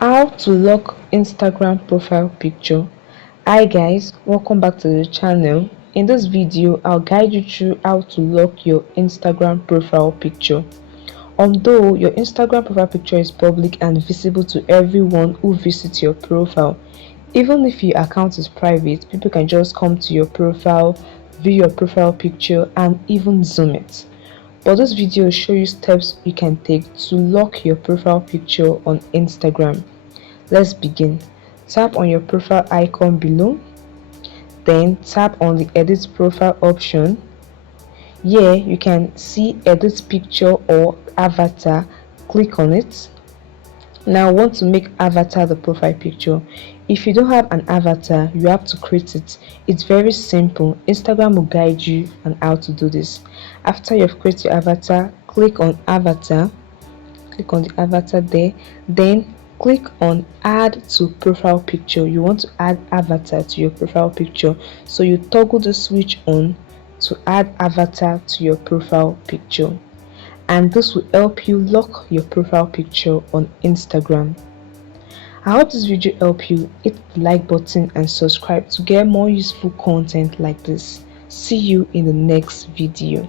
How to lock Instagram profile picture. Hi guys, welcome back to the channel. In this video, I'll guide you through how to lock your Instagram profile picture. Although your Instagram profile picture is public and visible to everyone who visits your profile, even if your account is private, people can just come to your profile, view your profile picture, and even zoom it. But this video will show you steps you can take to lock your profile picture on Instagram. Let's begin. Tap on your profile icon below, then tap on the edit profile option. Here you can see edit picture or avatar. Click on it. Now I want to make avatar the profile picture. If you don't have an avatar, you have to create it. It's very simple. Instagram will guide you on how to do this. After you've created your avatar, click on avatar. Click on the avatar there, then click on add to profile picture. You want to add avatar to your profile picture, so you toggle the switch on to add avatar to your profile picture, and this will help you lock your profile picture on Instagram. I hope this video helped you. Hit the like button and subscribe to get more useful content like this. See you in the next video.